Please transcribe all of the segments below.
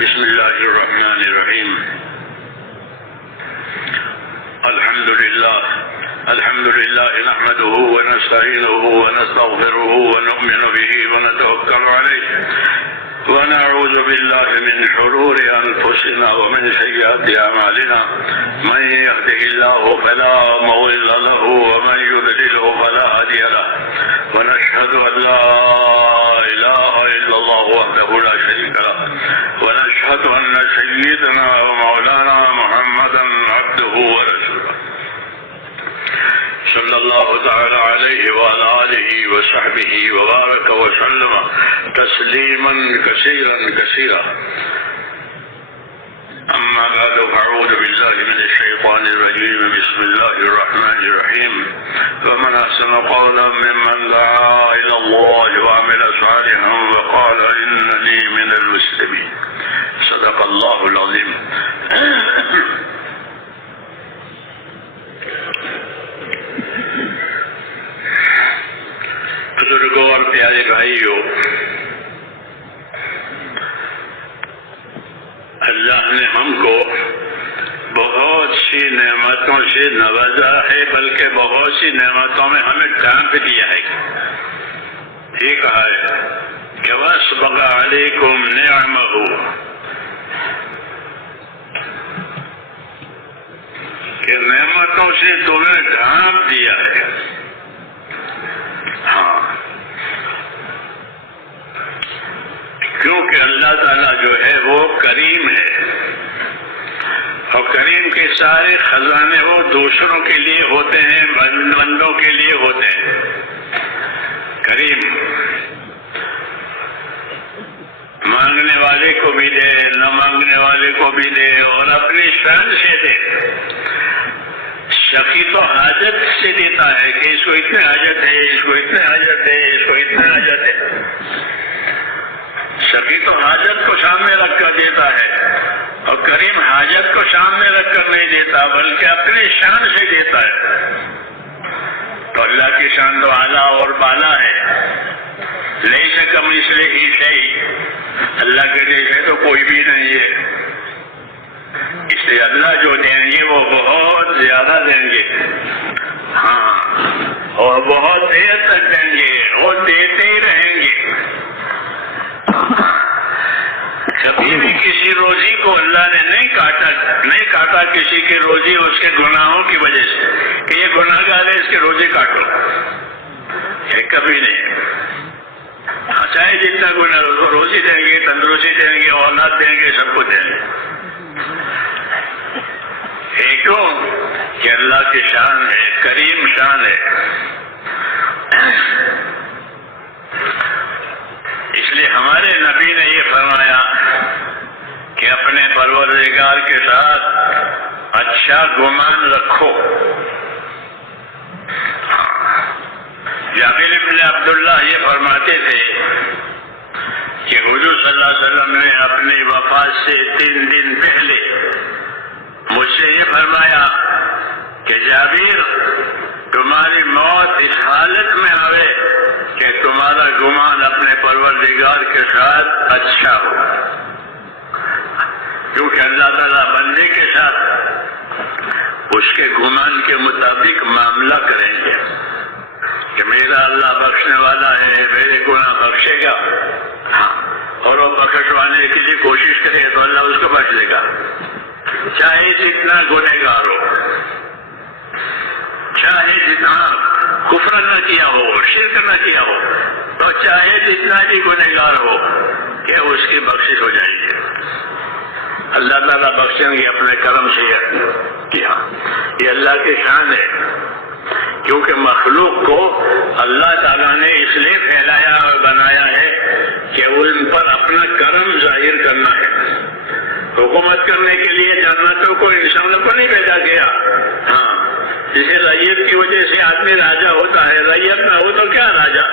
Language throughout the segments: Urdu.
بسم الله الرحمن الرحيم. الحمد لله نحمده ونستعينه ونستغفره ونؤمن به ونتوكل عليه ونعوذ بالله من شرور أنفسنا ومن سيئات أعمالنا. من يهده الله فلا مضل له ومن يضلله فلا هادي له. ونشهد أن لا إله إلا الله وحده لا شريك له ونشهد أن سيدنا ومولانا محمدا عبده ورسوله صلى الله تعالى عليه وعلى آله وصحبه وبارك وسلم تسليما كثيرا كثيرا. أما بعد فأعوذ بالله من الشيطان الرجيم. بسم الله الرحمن الرحيم. فمن أحسن قولا ممن دعا إلى الله وعمل صالحا وقال إنني من المسلمين. صدق الله العظيم. بزرگوں اور پیارے بھائیوں، اللہ نے ہم کو بہت سی نعمتوں سے نوازا ہے، بلکہ بہت سی نعمتوں میں ہمیں ڈانٹ دیا ہے. یہ کہا ہے کہ وَأَسْبَغَ عَلَيْكُمْ نِعْمَهُ، کہ نعمتوں سے تمہیں ڈھانپ دیا ہے. ہاں، کیونکہ اللہ تعالیٰ جو ہے وہ کریم ہے، اور کریم کے سارے خزانے وہ دوسروں کے لیے ہوتے ہیں، بندوں کے لیے ہوتے ہیں. کریم مانگنے والے کو بھی دے، نہ مانگنے والے کو بھی دے، اور اپنی شان سے دے. شقی تو حاجت سے دیتا ہے کہ اس کو اتنے حاجت ہے، اس کو اتنے حاجت ہے، اس کو اتنے حاجت ہے. شقی تو حاجت کو سامنے رکھ کر دیتا ہے، اور کریم حاجت کو سامنے رکھ کر نہیں دیتا، بلکہ اپنی شان سے دیتا ہے. تو اللہ کی شان تو اعلیٰ اور بالا ہے. لیس کمثلہ شیء، اللہ کے جیسے تو کوئی بھی نہیں ہے. اس لیے اللہ جو دیں گے وہ بہت زیادہ دیں گے. ہاں، اور بہت دیر تک دیں گے، اور دیتے ہی رہیں گے. کبھی بھی کسی روزی کو اللہ نے نہیں کاٹا کسی کی روزی اس کے گناہوں کی وجہ سے کہ یہ گناہ گار ہے، اس کی روزی کاٹو. یہ کبھی نہیں. چاہے جتنا گناہ اس کو روزی دیں گے، تندرستی دیں گے، اولاد دیں گے، سب کو دیں گے. کیوں کہ اللہ کی شان ہے، کریم شان ہے. اس لیے ہمارے نبی نے یہ فرمایا کہ اپنے پروردگار کے ساتھ اچھا گمان رکھو. جابر بن عبداللہ یہ فرماتے تھے کہ حضور صلی اللہ علیہ وسلم نے اپنی وفات سے 3 دن پہلے مجھ سے یہ فرمایا کہ جابر، تمہاری موت اس حالت میں آئے کہ تمہارا گمان اپنے پروردگار کے ساتھ اچھا ہو. کیونکہ اللہ تعالیٰ بندے کے ساتھ اس کے گمان کے مطابق معاملہ کریں گے کہ میرا اللہ بخشنے والا ہے، میرے گناہ بخشے گا. ہاں، اور وہ بخشوانے کے لیے کوشش کرے تو اللہ اس کو بخش دے گا، چاہے جتنا گنہگار ہو، چاہے جتنا کفر نہ کیا ہو، شرک نہ کیا ہو، تو چاہے جتنا بھی گنہگار ہو کہ اس کی بخشش ہو جائے گی. اللہ تعالیٰ بخشیں گے اپنے کرم سے. کیا یہ اللہ کی شان ہے، کیونکہ مخلوق کو اللہ تعالیٰ نے اس لیے پھیلایا اور بنایا ہے کہ ان پر اپنا کرم ظاہر کرنا ہے. حکومت کرنے کے لیے جنتوں کو انسانوں کو نہیں بھیجا گیا. ہاں، جسے ریت کی وجہ سے آدمی راجا ہوتا ہے، ریت نہ ہو تو کیا راجا؟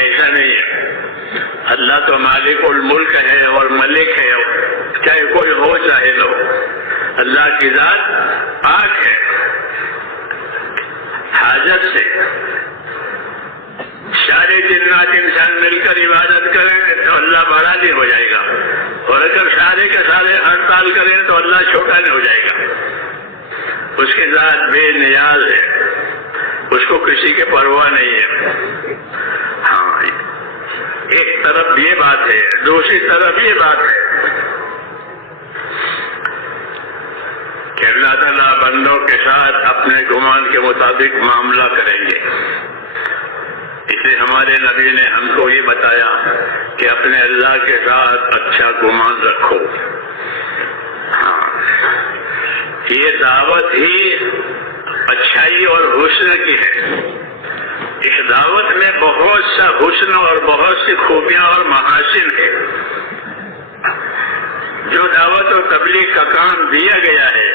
ایسا نہیں ہے. اللہ تو مالک الملک ہے اور ملک ہے، چاہے کوئی ہو چاہے نہ ہو. اللہ کی ذات پاک ہے حاجت سے. سارے جنات انسان مل کر عبادت کریں تو اللہ بڑا دیر ہو جائے گا. اور اگر سارے کے سارے ہڑتال کریں تو اللہ چھوٹا نہیں ہو جائے گا. اس کے ذات بے نیاز ہے, اس کو کسی کی پرواہ نہیں ہے. ہاں, ایک طرف یہ بات ہے, دوسری طرف یہ بات ہے کہ اللہ تعالیٰ بندوں کے ساتھ اپنے گمان کے مطابق معاملہ کریں گے. اس لیے ہمارے نبی نے ہم کو یہ بتایا کہ اپنے اللہ کے ساتھ اچھا گمان رکھو. ہاں, یہ دعوت ہی اچھائی اور حسن کی ہے. اس دعوت میں بہت سا حسن اور بہت سی خوبیاں اور محاسن ہے. جو دعوت و تبلیغ کا کام دیا گیا ہے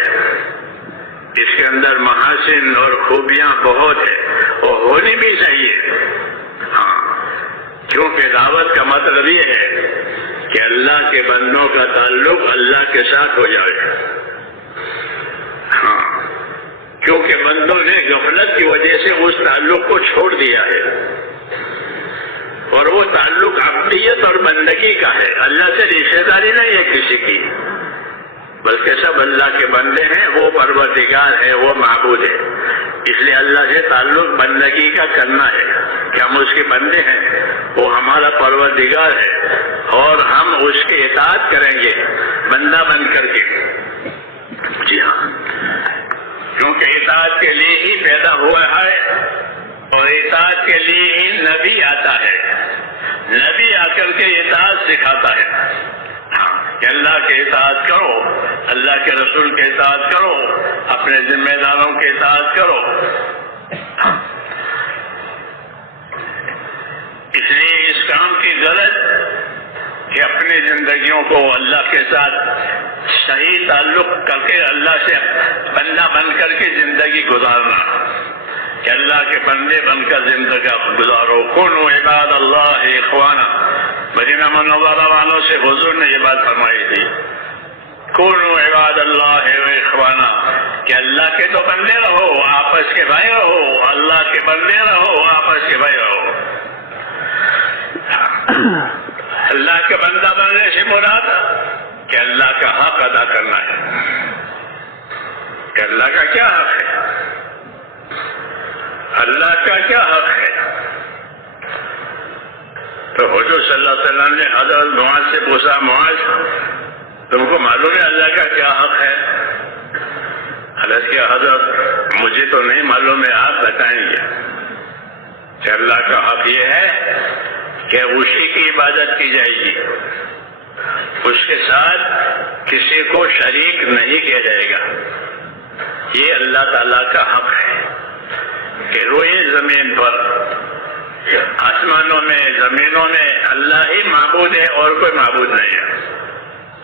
اس کے اندر محاسن اور خوبیاں بہت ہیں اور ہونی بھی چاہیے. ہاں, کیونکہ دعوت کا مطلب یہ ہے کہ اللہ کے بندوں کا تعلق اللہ کے ساتھ ہو جائے. ہاں, کیونکہ بندوں نے غفلت کی وجہ سے اس تعلق کو چھوڑ دیا ہے اور وہ تعلق عبدیت اور بندگی کا ہے. اللہ سے رشتہ داری نہیں ہے کسی کی, بلکہ سب اللہ کے بندے ہیں. وہ پروردگار ہے, وہ معبود ہے. اس لیے اللہ سے تعلق بندگی کا کرنا ہے کہ ہم اس کے بندے ہیں, وہ ہمارا پروردگار ہے اور ہم اس کی اطاعت کریں گے بندہ بن کر کے. جی ہاں, کیونکہ اطاعت کے لیے ہی پیدا ہوا ہے اور اطاعت کے لیے ہی نبی آتا ہے. نبی آ کر کے اطاعت سکھاتا ہے. ہاں, کہ اللہ کے اطاعت کرو, اللہ کے رسول کے اطاعت کرو, اپنے ذمہ داروں کے اطاعت کرو. اس لیے اس کام کی غرض کہ اپنی زندگیوں کو اللہ کے ساتھ صحیح تعلق کر کے اللہ سے بندہ بن کر کے زندگی گزارنا, کہ اللہ کے بندے بن کر زندگی گزارو. کونوا عباد اللہ اخوانا, مدینہ منورہ والوں سے حضور نے یہ بات فرمائی تھی, کونوا عباد اللہ اخوانا, کہ اللہ کے تو بندے رہو, آپس کے بھائی رہو. اللہ کے بندے رہو, آپس کے بھائی رہو. اللہ کے بندہ بننے سے مراد کہ اللہ کا حق ادا کرنا ہے. کہ اللہ کا کیا حق ہے, اللہ کا کیا حق ہے. تو حضور صلی اللہ علیہ وسلم نے حضرت معاذ سے پوچھا, معاذ تم کو معلوم ہے اللہ کا کیا حق ہے؟ حضرت کیا حضرت مجھے تو نہیں معلوم ہے, آپ بتائیں گے. کہ اللہ کا حق یہ ہے کہ اسی کی عبادت کی جائے گی, اس کے ساتھ کسی کو شریک نہیں کیا جائے گا. یہ اللہ تعالیٰ کا حق ہے کہ روئے زمین پر, آسمانوں میں, زمینوں میں اللہ ہی معبود ہے اور کوئی معبود نہیں ہے.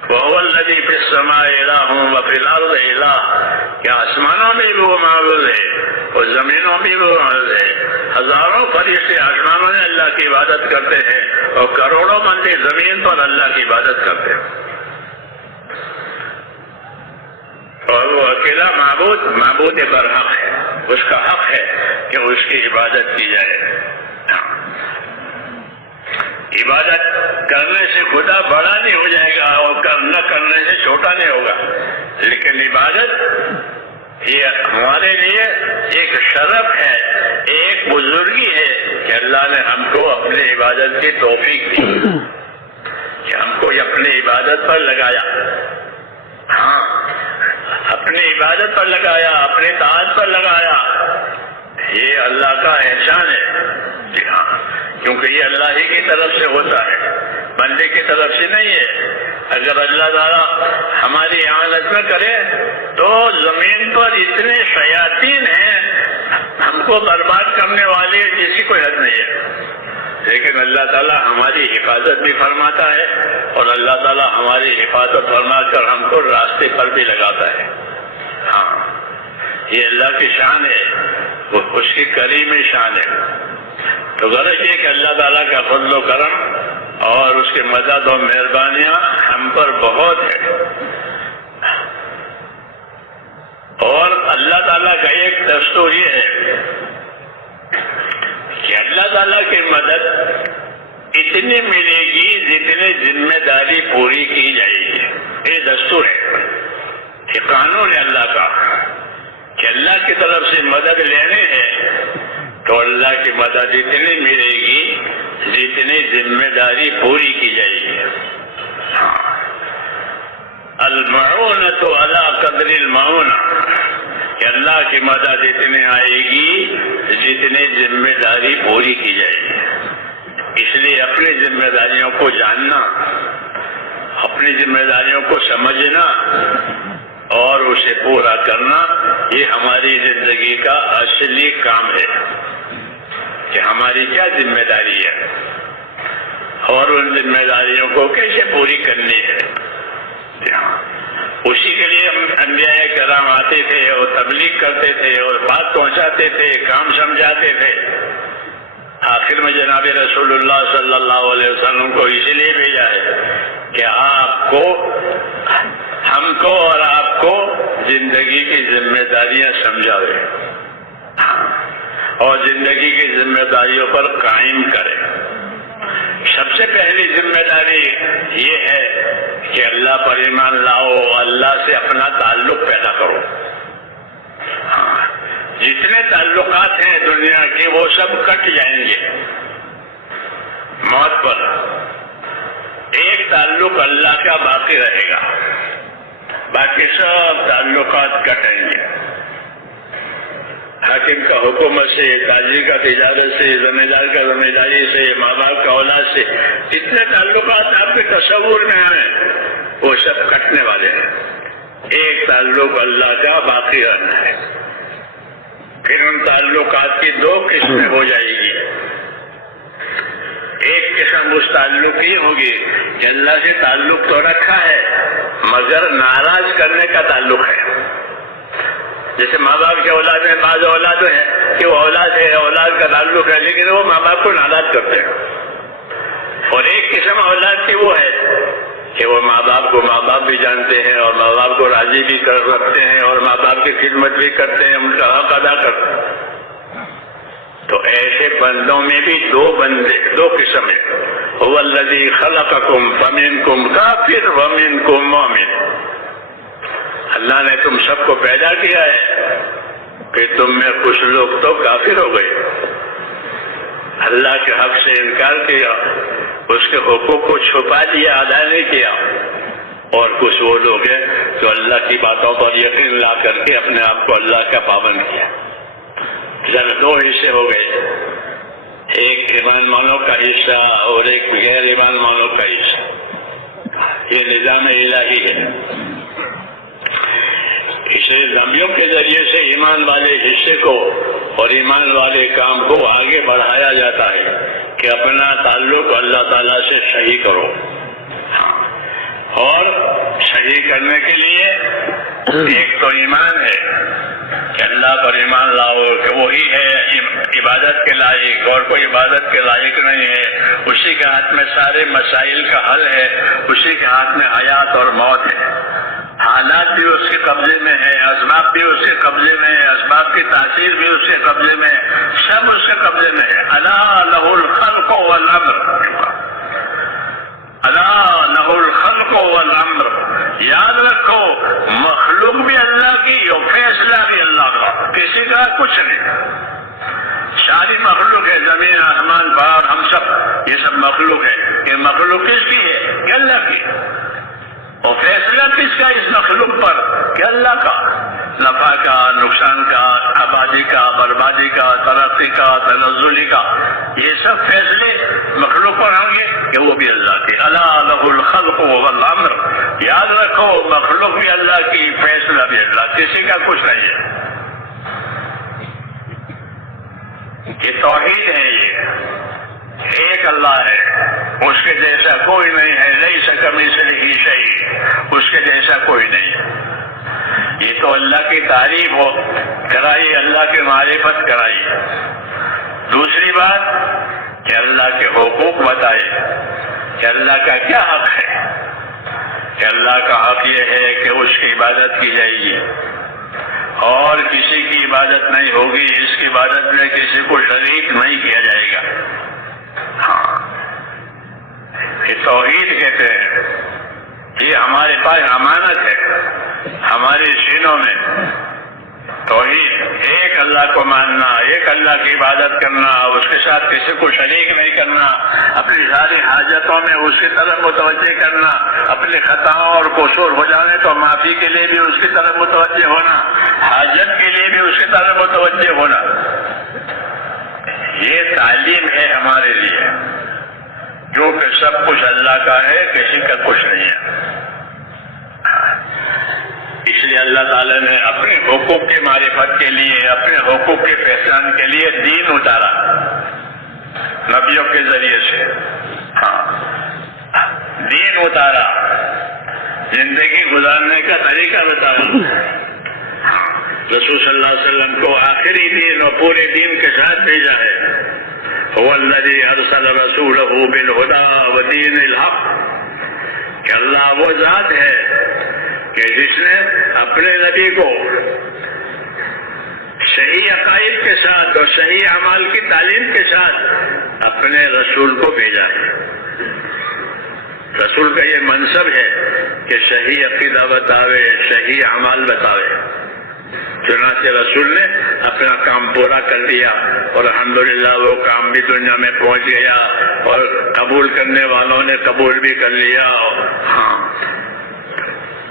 وَهُوَ الَّذِي فِي السَّمَاءِ إِلَٰهٌ وَفِي الْأَرْضِ إِلَٰهٌ, کہ آسمانوں میں بھی وہ معبود ہے اور زمینوں میں بھی وہ معبود ہے. ہزاروں فرشتے آسمانوں میں اللہ کی عبادت کرتے ہیں اور کروڑوں بندے زمین پر اللہ کی عبادت کرتے ہیں. اور وہ اکیلا معبود برحق ہے, اس کا حق ہے کہ اس کی عبادت کی جائے. عبادت کرنے سے خدا بڑا نہیں ہو جائے گا اور نہ کرنے سے چھوٹا نہیں ہوگا, لیکن عبادت یہ ہمارے لیے ایک شرف ہے, ایک بزرگی ہے کہ اللہ نے ہم کو اپنی عبادت کی توفیق دی, کہ ہم کو اپنی عبادت پر لگایا. ہاں, اپنی عبادت پر لگایا, اپنے طاعت پر لگایا. یہ اللہ کا احسان ہے. جی ہاں, کیونکہ یہ اللہ ہی کی طرف سے ہوتا ہے, بندے کی طرف سے نہیں ہے. اگر اللہ تعالیٰ ہماری اعانت نہ کرے تو زمین پر اتنے شیاطین ہیں ہم کو برباد کرنے والے جس کی کوئی حد نہیں ہے. لیکن اللہ تعالیٰ ہماری حفاظت بھی فرماتا ہے اور اللہ تعالیٰ ہماری حفاظت فرما کر ہم کو راستے پر بھی لگاتا ہے. ہاں, یہ اللہ کی شان ہے, وہ اس کی کریمی شان ہے. تو غرض یہ کہ اللہ تعالیٰ کا فضل و کرم اور اس کی مدد و مہربانیاں ہم پر بہت ہے. اور اللہ تعالیٰ کا ایک دستور یہ ہے کہ اللہ تعالیٰ کی مدد اتنی ملے گی جتنی ذمہ داری پوری کی جائے گی. یہ دستور ہے، یہ قانون ہے اللہ کا کہ اللہ کی طرف سے مدد لینے ہے تو اللہ کی مدد اتنی ملے گی جتنی ذمہ داری پوری کی جائے گی. المعونۃ علی قدر المعونہ، کہ اللہ کی مدد اتنی آئے گی جتنی ذمہ داری پوری کی جائے گی. اس لیے اپنی ذمہ داریوں کو جاننا، اپنی ذمہ داریوں کو سمجھنا اور اسے پورا کرنا، یہ ہماری زندگی کا اصلی کام ہے کہ ہماری کیا ذمہ داری ہے اور ان ذمہ داریوں کو کیسے پوری کرنی ہے. اسی کے لیے ہم انبیاء کرام آتے تھے اور تبلیغ کرتے تھے اور بات پہنچاتے تھے، کام سمجھاتے تھے. آخر میں جناب رسول اللہ صلی اللہ علیہ وسلم کو اسی لیے بھیجا ہے کہ آپ کو، ہم کو اور آپ کو زندگی کی ذمہ داریاں سمجھاوے اور زندگی کی ذمہ داریوں پر قائم کرے. سب سے پہلی ذمہ داری یہ ہے کہ اللہ پر ایمان لاؤ، اللہ سے اپنا تعلق پیدا کرو. جتنے تعلقات ہیں دنیا کے وہ سب کٹ جائیں گے موت پر. ایک تعلق اللہ کا باقی رہے گا، باقی سب تعلقات کٹیں گے. حاکم کا حکومت سے، تاجر کا تجارت سے، ذمہ دار کا ذمہ داری سے، ماں باپ کا اولاد سے، اتنے تعلقات آپ کے تصور میں آئے وہ سب کٹنے والے ہیں. ایک تعلق اللہ کا باقی رہنا ہے. پھر ان تعلقات کی دو قسمیں ہو جائے گی. ایک قسم اس تعلق کی ہوگی کہ اللہ سے تعلق تو رکھا ہے مگر ناراض کرنے کا تعلق ہے. جیسے ماں باپ کے اولاد میں بعض اولاد ہے کہ وہ اولاد ہے، اولاد کا تعلق ہے لیکن وہ ماں باپ کو ناراض کرتے ہیں. اور ایک قسم اولاد کی وہ ہے کہ وہ ماں باپ کو ماں باپ بھی جانتے ہیں اور ماں باپ کو راضی بھی کر رکھتے ہیں اور ماں باپ کی خدمت بھی کرتے ہیں، ان کا حق ادا کرتے ہیں. تو ایسے بندوں میں بھی دو قسم ہیں. هو الذی خلقکم فمنکم کافر ومنکم مومن. اللہ نے تم سب کو پیدا کیا ہے کہ تم میں کچھ لوگ تو کافر ہو گئے، اللہ کے حق سے انکار کیا، اس کے حقوق کو چھپا دیا، ادا نہیں کیا. اور کچھ وہ لوگ ہیں جو اللہ کی باتوں پر یقین لا کر کے اپنے آپ کو اللہ کا پابند کیا. ذرا دو حصے ہو گئے، ایک ایمان والوں کا حصہ اور ایک غیر ایمان والوں کا حصہ. یہ نظام الہی ہے. اس لیے نبیوں کے ذریعے سے ایمان والے حصے کو اور ایمان والے کام کو آگے بڑھایا جاتا ہے کہ اپنا تعلق اللہ تعالیٰ سے صحیح کرو. اور صحیح کرنے کے لیے ایک تو ایمان ہے کہ اللہ پر ایمان لاؤ کہ وہی ہے عبادت کے لائق اور کوئی عبادت کے لائق نہیں ہے. اسی کے ہاتھ میں سارے مسائل کا حل ہے، اسی کے ہاتھ میں حیات اور موت ہے. حالات بھی اس کے قبضے میں ہے، اسباب بھی اس کے قبضے میں ہے، اسباب کی تاثیر بھی اس کے قبضے میں ہے، سب اس کے قبضے میں ہے. الا لہ الخلق والامر، الا لہ الخلق والامر. یاد رکھو مخلوق بھی اللہ کی اور فیصلہ بھی اللہ کا، کسی کا کچھ نہیں. ساری مخلوق ہے، زمین آسمان پہاڑ ہم سب، یہ سب مخلوق ہے. یہ مخلوق کس کی ہے؟ کہ اللہ کی. اور فیصلہ کس کا اس مخلوق پر؟ کہ اللہ کا. نفع کا، نقصان کا، آبادی کا، بربادی کا، ترقی کا، تنزلی کا، یہ سب فیصلے مخلوق پر ہوں گے کہ وہ بھی اللہ کے. الا لہ الخلق والامر. یاد رکھو مخلوق بھی اللہ کی، فیصلہ بھی اللہ، کسی کا کچھ نہیں ہے. یہ توحید ہے. یہ ایک اللہ ہے، اس کے جیسا کوئی نہیں ہے. لیس کمثلہ شیء، اس کے جیسا کوئی نہیں. یہ تو اللہ کی تعریف ہو کرائی، اللہ کی معرفت کرائی. دوسری بات کہ اللہ کے حقوق بتائے کہ اللہ کا کیا حق ہے. کہ اللہ کا حق یہ ہے کہ اس کی عبادت کی جائے گی اور کسی کی عبادت نہیں ہوگی، اس کی عبادت میں کسی کو شریک نہیں کیا جائے گا. ہاں یہ توحید کہتے ہیں. یہ ہمارے پاس امانت ہے. ہمارے سینوں میں توحید، ایک اللہ کو ماننا، ایک اللہ کی عبادت کرنا، اس کے ساتھ کسی کو شریک نہیں کرنا، اپنی ساری حاجتوں میں اس کی طرف متوجہ کرنا، اپنی خطاؤں اور قصور ہو جانے تو معافی کے لیے بھی اس کی طرف متوجہ ہونا، حاجت کے لیے بھی اس کی طرف متوجہ ہونا. یہ تعلیم ہے ہمارے لیے، جو کہ سب کچھ اللہ کا ہے، کسی کا کچھ نہیں ہے. اس لیے اللہ تعالیٰ نے اپنے حقوق کے معرفت کے لیے، اپنے حقوق کی پہچان کے لیے دین اتارا نبیوں کے ذریعے سے. دین اتارا، زندگی گزارنے کا طریقہ بتایا. رسول صلی اللہ علیہ وسلم کو آخری دین اور پورے دین کے ساتھ بھیجا ہے. هو الذی ارسل رسولہ بالہدی ودین الحق، کہ اللہ وہ ذات ہے کہ جس نے اپنے نبی کو صحیح عقائد کے ساتھ اور صحیح اعمال کی تعلیم کے ساتھ اپنے رسول کو بھیجا ہے. رسول کا یہ منصب ہے کہ صحیح عقیدہ بتاوے، صحیح اعمال بتاوے. چنانچہ رسول نے اپنا کام پورا کر لیا اور الحمدللہ وہ کام بھی دنیا میں پہنچ گیا اور قبول کرنے والوں نے قبول بھی کر لیا.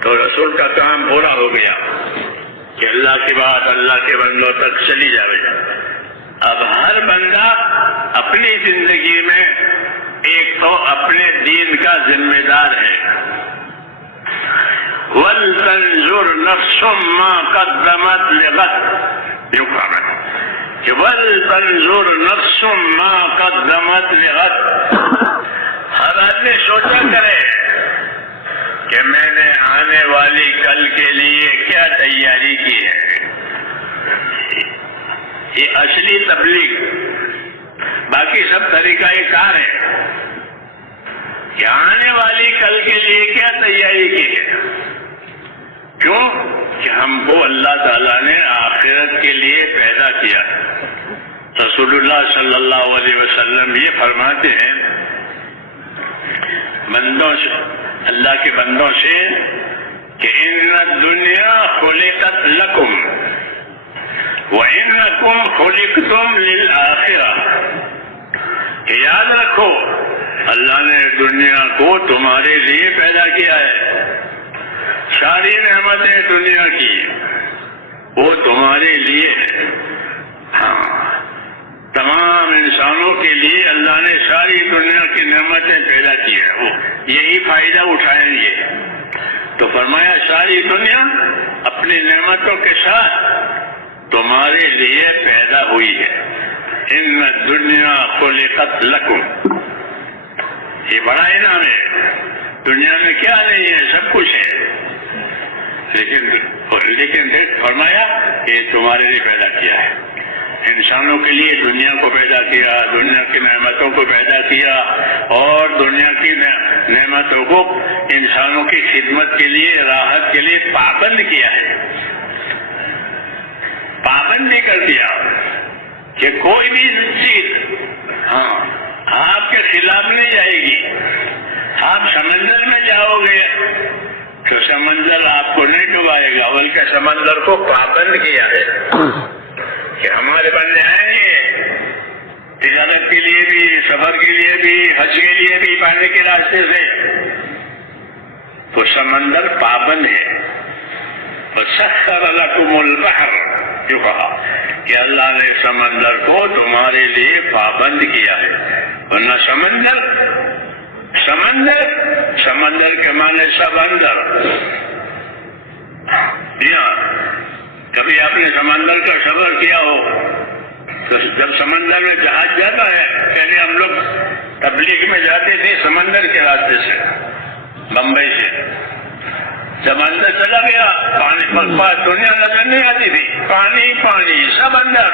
تو رسول کا کام پورا ہو گیا کہ اللہ کی بات اللہ کے بندوں تک چلی جائے. اب ہر بندہ اپنی زندگی میں ایک تو اپنے دین کا ذمہ دار ہے. وَلْتَنْظُرْ نَفْسٌ مَا قَدَّمَتْ لِغَدٍ، یوں کہا میں کہ وَلْتَنْظُرْ نَفْسٌ مَا قَدَّمَتْ لِغَدٍ. ہر آدمی سوچا کرے کہ میں نے آنے والی کل کے لیے کیا تیاری کی ہے. یہ اصلی تبلیغ، باقی سب طریقہ کار ہے کہ آنے والی کل کے لیے کیا تیاری کی ہے. کیوں کہ ہم کو اللہ تعالیٰ نے آخرت کے لیے پیدا کیا. رسول اللہ صلی اللہ علیہ وسلم یہ فرماتے ہیں بندوں سے، اللہ کے بندوں سے، کہ ان الدنیا خلقت لکم وانکم خلقتم للآخرہ، کہ یاد رکھو اللہ نے دنیا کو تمہارے لیے پیدا کیا ہے. ساری نعمتیں دنیا کی وہ تمہارے لیے ہے. تمام انسانوں کے لیے اللہ نے ساری دنیا کی نعمتیں پیدا کی ہیں، وہ یہی فائدہ اٹھائیں گے. تو فرمایا ساری دنیا اپنی نعمتوں کے ساتھ تمہارے لیے پیدا ہوئی ہے. ان الدنیا خلقت لکم، یہ بڑا انعام ہے. دنیا میں کیا نہیں ہے، سب کچھ ہے، لیکن فرمایا کہ تمہارے لیے پیدا کیا ہے. انسانوں کے لیے دنیا کو پیدا کیا، دنیا کی نعمتوں کو پیدا کیا، اور دنیا کی نعمتوں کو انسانوں کی خدمت کے لیے، راحت کے لیے پابند کیا ہے. پابند بھی کر دیا کہ کوئی بھی چیز آپ کے خلاف نہیں جائے گی. آپ سمندر میں جاؤ گے تو سمندر آپ کو نہیں ڈبائے گا، بلکہ سمندر کو پابند کیا ہے کہ ہمارے بندے آئیں گے تجارت کے لیے بھی، سفر کے لیے بھی، حج کے لیے بھی پانی کے راستے سے، تو سمندر پابند ہے. وَسَخَّرَ لَكُمُ الْبَحْرَ، جو کہا کہ اللہ نے سمندر کو تمہارے لیے پابند کیا ہے. ورنہ سمندر کے معنی سمندر. کبھی آپ نے سمندر کا سفر کیا ہو تو جب سمندر میں جہاز جاتا ہے، پہلے ہم لوگ تبلیغ میں جاتے تھے سمندر کے راستے سے، بمبئی سے. جب اندر چلا گیا پانی پر دنیا نظر نہیں آتی تھی، پانی پانی، سمندر.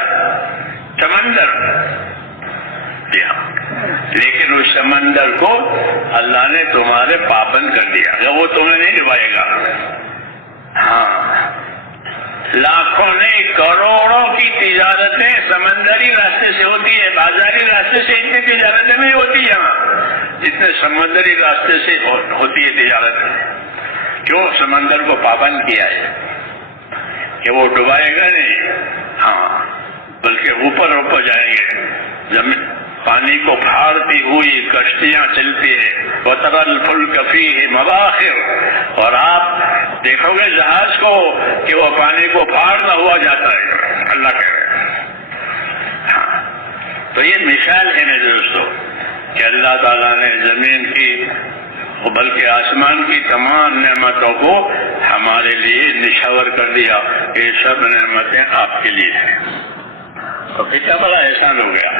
لیکن اس سمندر کو اللہ نے تمہارے پابند کر دیا کہ وہ تمہیں نہیں ڈبائے گا. لاکھوں نہیں کروڑوں کی تجارتیں سمندری راستے سے ہوتی ہے، بازاری راستے سے اتنی تجارتیں نہیں ہوتی. یہاں جتنے سمندری راستے سے ہوتی ہے تجارت، کیوں سمندر کو پابند کیا ہے کہ وہ ڈبائے گا نہیں، ہاں بلکہ اوپر جائیں گے. زمین پانی کو پھاڑتی ہوئی کشتیاں چلتی ہیں، وَتَرَى الْفُلْكَ فِيهِ مَوَاخِرُ، اور آپ دیکھو گے جہاز کو کہ وہ پانی کو پھاڑتا ہوا جاتا ہے. اللہ کہہ رہے ہیں. ہاں تو یہ مثال ہے میرے دوستو کہ اللہ تعالیٰ نے زمین کی بلکہ آسمان کی تمام نعمتوں کو ہمارے لیے نشاور کر دیا. یہ سب نعمتیں آپ کے لیے ہیں. تو کتنا بڑا احسان ہو گیا.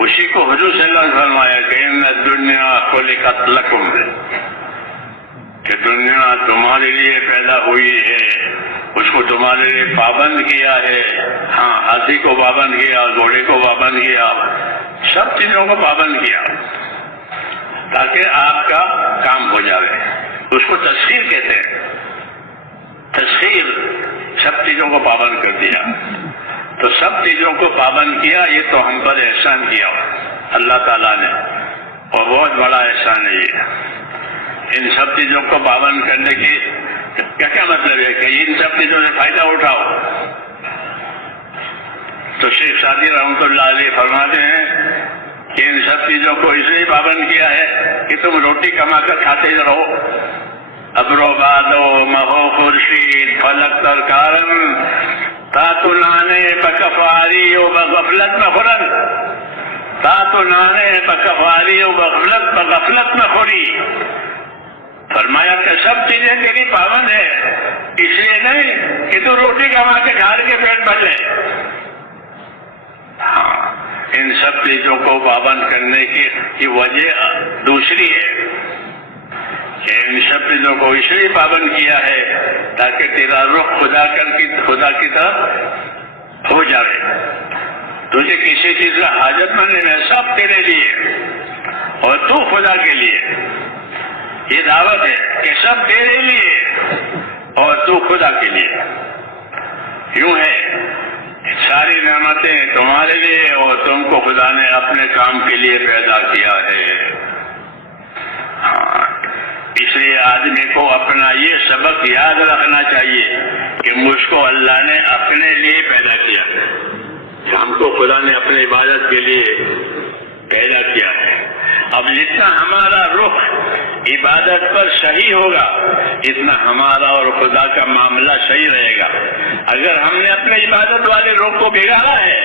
اسی کو حضور صلی اللہ علیہ وسلم فرمایا کہ ان الدنیا خلقت لکم، کہ دنیا تمہارے لیے پیدا ہوئی ہے، اس کو تمہارے لیے پابند کیا ہے. ہاں ہاتھی کو پابند کیا، گھوڑے کو پابند کیا، سب چیزوں کو پابند کیا تاکہ آپ کا کام ہو جائے. اس کو تسخیر کہتے ہیں. تسخیر سب چیزوں کو پابند کر دیا. تو سب چیزوں کو پابند کیا، یہ تو ہم پر احسان کیا اللہ تعالیٰ نے، اور بہت بڑا احسان ہے یہ. ان سب چیزوں کو پابند کرنے کی کیا مطلب ہے کہ ان سب چیزوں سے فائدہ اٹھاؤ. تو شیخ سعدی رحمۃ اللہ علیہ فرماتے ہیں کہ ان سب چیزوں کو اس لیے پابند کیا ہے کہ تم روٹی کما کر کھاتے رہو. ابرو بادو مہو خورشید فلک ترکارن تاتو نانے بکفاری و بغفلت میں خورن، تاتو نانے بکفاری و بغفلت میں خوری. فرمایا کہ سب چیزیں تیری پابند ہے، اس لیے نہیں کہ تو روٹی کما کے کھا کے پیٹ بھرے. ہاں ان سب چیزوں کو پابند کرنے کی وجہ دوسری ہے کہ ان سب چیزوں کو اس لیے پابند کیا ہے تاکہ تیرا رخ خدا کی طرف ہو جائے. تجھے کسی چیز کا حاجت مند نہیں ہے، سب تیرے لیے اور تو خدا کے لیے. یہ دعوت ہے کہ سب تیرے لیے اور تو خدا کے لیے. یوں ہے ساری نعمتیں تمہارے لیے اور تم کو خدا نے اپنے کام کے لیے پیدا کیا ہے. ہاں اس لیے آدمی کو اپنا یہ سبق یاد رکھنا چاہیے کہ مجھ کو اللہ نے اپنے لیے پیدا کیا ہے. ہم کو خدا نے اپنی عبادت کے لیے پیدا کیا ہے. اب جتنا ہمارا رخ عبادت پر صحیح ہوگا اتنا ہمارا اور خدا کا معاملہ صحیح رہے گا. اگر ہم نے اپنے عبادت والے رخ کو بگاڑا ہے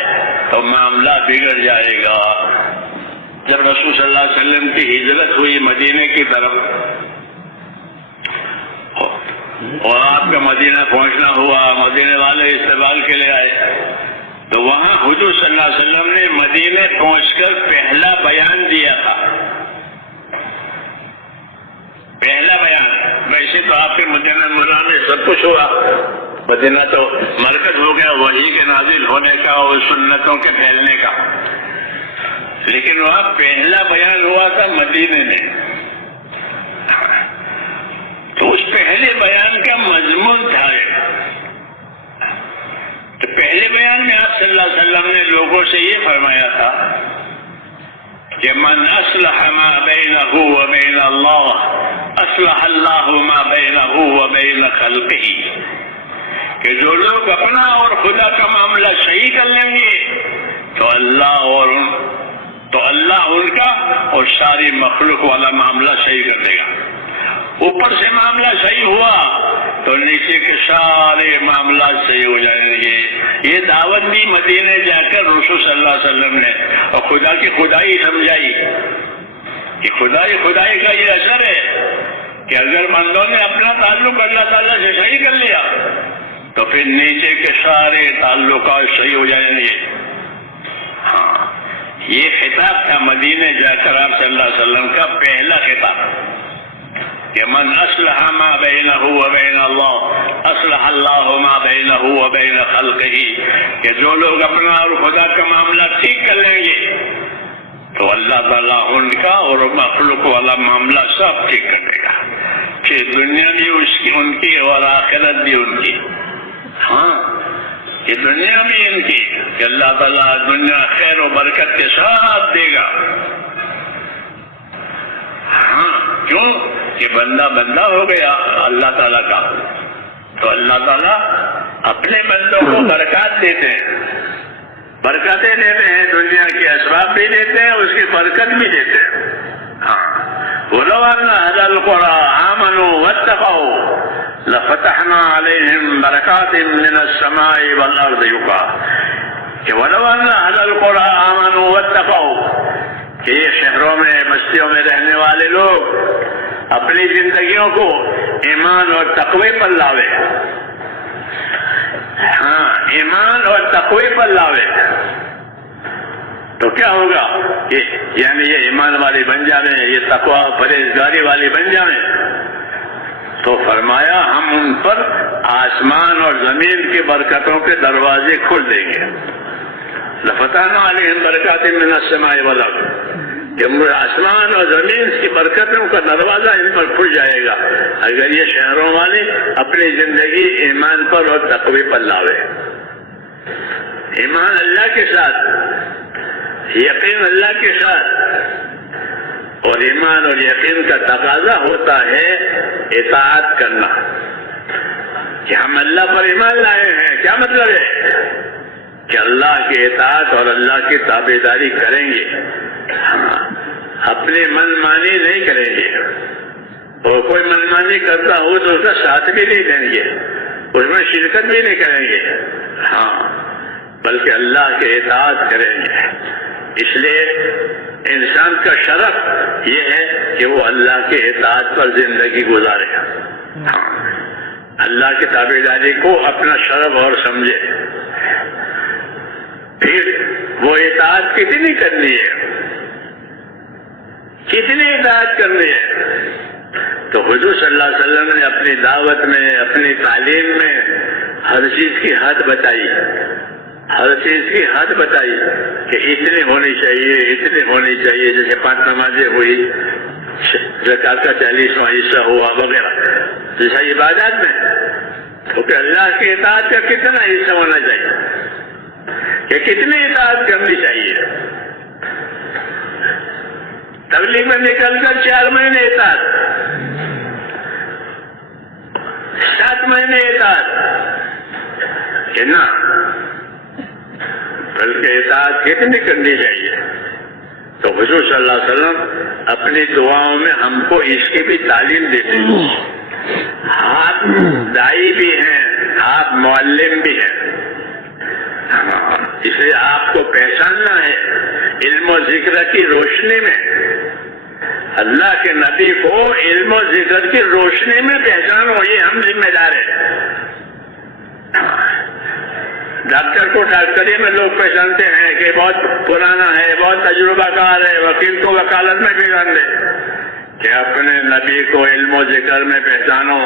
تو معاملہ بگڑ جائے گا. جب رسول صلی اللہ علیہ وسلم کی ہجرت ہوئی مدینے کی طرف اور آپ کا مدینہ پہنچنا ہوا، مدینے والے استقبال کے لیے آئے، تو وہاں حضور صلی اللہ علیہ وسلم نے مدینے پہنچ کر پہلا بیان دیا تھا. پہلا بیان. ویسے تو آپ کے مدینہ منورہ میں سب کچھ ہوا، مدینہ تو مرکز ہو گیا وحی کے نازل ہونے کا اور سنتوں کے پھیلنے کا، لیکن وہاں پہلا بیان ہوا تھا مدینے میں. تو اس پہلے بیان کا مضمون تھا. تو پہلے بیان میں آپ صلی اللہ علیہ وسلم نے لوگوں سے یہ فرمایا تھا کہ من اصلح ما بینہ وبین اللہ اصلح اللہ ما بینہ وبین خلقہ، کہ جو لوگ اپنا اور خدا کا معاملہ صحیح کر لیں گے تو اللہ ان کا اور ساری مخلوق والا معاملہ صحیح کر دے گا. اوپر سے معاملہ صحیح ہوا تو نیچے کے سارے معاملات صحیح ہو جائیں گے. یہ دعوت بھی مدینے جا کر رسول صلی اللہ علیہ وسلم نے اور خدا کی خدائی سمجھائی کہ خدائی کا یہ اثر ہے کہ اگر بندوں نے اپنا تعلق اللہ تعالیٰ سے صحیح کر لیا تو پھر نیچے کے سارے تعلقات صحیح ہو جائیں گے. ہاں یہ خطاب تھا مدینے جا کر آپ صلی اللہ علیہ وسلم کا پہلا خطاب کہ من اصلح ما بینہ وبین اللہ اصلح اللہ ما بینہ وبین خلقہ، کہ جو لوگ اپنا اور خدا کا معاملہ ٹھیک کر لیں گے تو اللہ تعالیٰ ان کا اور مخلوق والا معاملہ سب ٹھیک کر دے گا. کہ دنیا بھی ان کی اور آخرت بھی ان کی. ہاں یہ دنیا بھی ان کی کہ اللہ تعالیٰ دنیا خیر و برکت کے ساتھ دے گا، ہاں کیوں کہ بندہ ہو گیا اللہ تعالیٰ کا، تو اللہ تعالیٰ اپنے بندوں کو برکات دیتے ہیں، برکتیں دیتے ہیں، دنیا کے اسباب بھی دیتے ہیں، اس کی برکت بھی دیتے ہیں۔ ہاں وَلَوْ أَنَّ أَهْلَ الْقُرَىٰ آمَنُوا وَاتَّقَوْا لَفَتَحْنَا عَلَيْهِمْ بَرَكَاتٍ مِّنَ السَّمَاءِ وَالْأَرْضِ کہ وَلَوْ أَنَّ أَهْلَ الْقُرَىٰ آمَنُوا وَاتَّقَوْا کہ یہ شہروں میں بستیوں میں رہنے والے لوگ اپنی زندگیوں کو ایمان اور تقوی پر لاوے، ہاں ایمان اور تقوی پر لاوے، تو کیا ہوگا؟ یعنی یہ ایمان والی بن جاویں، یہ تقوی پرہیزگاری والی بن جاویں، تو فرمایا ہم ان پر آسمان اور زمین کی برکتوں کے دروازے کھول دیں گے۔ لَفَتَحْنَا عَلَيْهِمْ بَرَكَاتٍ مِّنَ السَّمَاءِ وَالْأَرْضِ کہ آسمان اور زمین کی برکتوں کا دروازہ ان پر کھل جائے گا اگر یہ شہروں والے اپنی زندگی ایمان پر اور تقوی پر لاوے۔ ایمان اللہ کے ساتھ، یقین اللہ کے ساتھ، اور ایمان اور یقین کا تقاضا ہوتا ہے اطاعت کرنا، کہ ہم اللہ پر ایمان لائے ہیں، کیا مطلب ہے؟ کہ اللہ کی اطاعت اور اللہ کی تابعداری کریں گے، اپنی من مانی نہیں کریں گے، اور کوئی من مانی کرتا ہو تو اس کا ساتھ بھی نہیں دیں گے، اس میں شرکت بھی نہیں کریں گے، ہاں بلکہ اللہ کی اطاعت کریں گے۔ اس لیے انسان کا شرف یہ ہے کہ وہ اللہ کی اطاعت پر زندگی گزارے، ہاں اللہ کی تابعداری کو اپنا شرف اور سمجھے۔ پھر وہ اطاعت کتنی کرنی ہے، کتنی اطاعت کرنی ہے؟ تو حضور صلی اللہ علیہ وسلم نے اپنی دعوت میں، اپنی تعلیم میں ہر چیز کی حد بتائی، ہر چیز کی حد بتائی کہ اتنی ہونی چاہیے، اتنی ہونی چاہیے، جیسے 5 نمازیں ہوئی، زکوٰۃ کا 40واں حصہ ہوا وغیرہ، جیسا عبادات میں، تو کہ اللہ کی اطاعت کا کتنا حصہ ہونا چاہیے، کہ کتنی اطاعت کرنی چاہیے۔ تبلیغ میں نکل کر 4 مہینے اطاعت، 7 مہینے اطاعت، کہ نہ بلکہ اطاعت کتنی کرنی چاہیے؟ تو حضور صلی اللہ علیہ وسلم اپنی دعاؤں میں ہم کو اس کی بھی تعلیم دیتے ہیں۔ آپ دائی بھی ہیں، آپ معلم بھی ہیں، اس لیے آپ کو پہچاننا ہے علم و ذکر کی روشنی میں، اللہ کے نبی کو علم و ذکر کی روشنی میں پہچانو، یہ ہم ذمہ دار ہیں۔ ڈاکٹر کو ڈاکٹری میں لوگ پہچانتے ہیں کہ بہت پرانا ہے، بہت تجربہ کار ہے، وکیل کو وکالت میں پہچان دے، کہ اپنے نبی کو علم و ذکر میں پہچانو،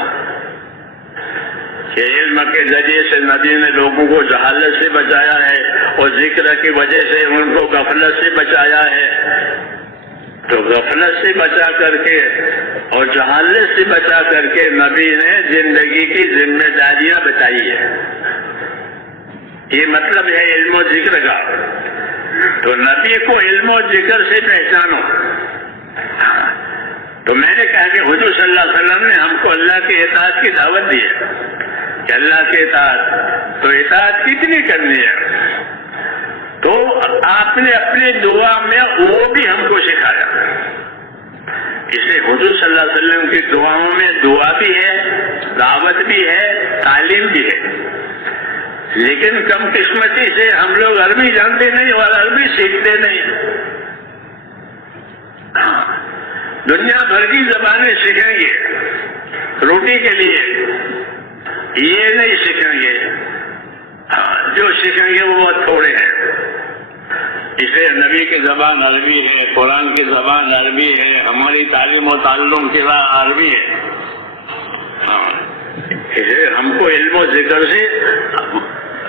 کہ علم کے ذریعے سے نبی نے لوگوں کو جہالت سے بچایا ہے، اور ذکر کی وجہ سے ان کو غفلت سے بچایا ہے، تو غفلت سے بچا کر کے اور جہالت سے بچا کر کے نبی نے زندگی کی ذمہ داریاں بتائی ہے۔ یہ مطلب ہے علم و ذکر کا، تو نبی کو علم و ذکر سے پہچانو۔ تو میں نے کہا کہ حضور صلی اللہ علیہ وسلم نے ہم کو اللہ کی اطاعت کی دعوت دی ہے، کہ اللہ کی اطاعت، تو اطاعت کتنی کرنی ہے؟ تو آپ نے اپنی دعا میں وہ بھی ہم کو سکھایا۔ اس لیے حضور صلی اللہ علیہ وسلم کی دعاؤں میں دعا بھی ہے، دعوت بھی ہے، تعلیم بھی ہے، لیکن کم قسمتی سے ہم لوگ عربی جانتے نہیں اور عربی سیکھتے نہیں۔ دنیا بھر کی زبانیں سیکھیں گے روٹی کے لیے، یہ نہیں سیکھیں گے، جو سیکھیں گے وہ بہت تھوڑے ہیں۔ اس لیے نبی کی زبان عربی ہے، قرآن کی زبان عربی ہے، ہماری تعلیم و تعلم کی راہ عربی ہے۔ اسے ہم کو علم و ذکر سے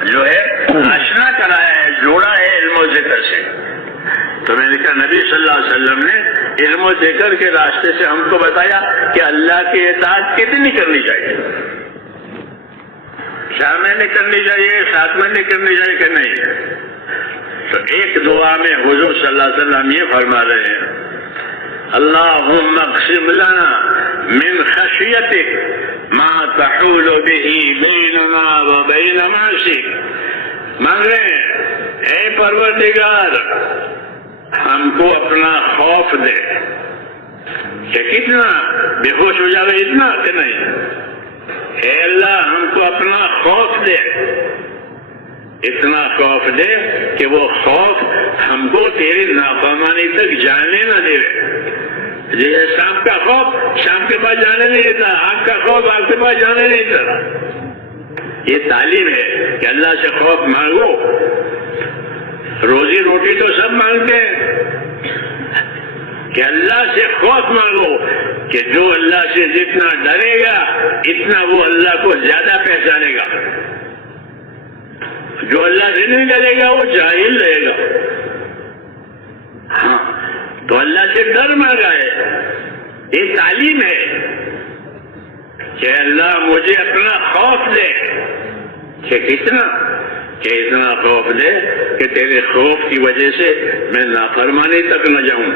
جو ہے آشنا کرایا ہے، جوڑا ہے علم و ذکر سے۔ تو میں نے کہا نبی صلی اللہ علیہ وسلم نے علم و ذکر کے راستے سے ہم کو بتایا کہ اللہ کی اطاعت کتنی کرنی چاہیے، 4 مہینے کرنی چاہیے، 7 مہینے کرنی چاہیے کہ نہیں؟ تو ایک دعا میں حضور صلی اللہ علیہ وسلم یہ فرما رہے ہیں اللهم اقسم لنا من خشيتك ما تحول به بيننا وبين معصيتك، مانگ رہے ہیں اے پروردگار ہم کو اپنا خوف دے، کہ کتنا بے ہوش ہو جائے اتنا کہ نہیں، اے اللہ ہم کو اپنا خوف دے، اتنا خوف دے کہ وہ خوف ہم کو تیری نافرمانی تک جانے نہ دے، جیسے سانپ کا خوف سانپ کے پاس جانے نہیں دیتا، آگ کا خوف آگ کے پاس جانے نہیں دیتا۔ یہ تعلیم ہے کہ اللہ سے خوف مانگو، روزی روٹی تو سب مانگتے ہیں، کہ اللہ سے خوف مانگو کہ جو اللہ سے جتنا ڈرے گا اتنا وہ اللہ کو زیادہ پہچانے گا، جو اللہ سے نہیں ڈرے گا وہ جاہل رہے گا۔ ہاں تو اللہ سے ڈر مانگا ہے، یہ تعلیم ہے کہ اللہ مجھے اپنا خوف دے، کہ کتنا، کہ اتنا خوف دے کہ تیرے خوف کی وجہ سے میں نافرمانی تک نہ جاؤں،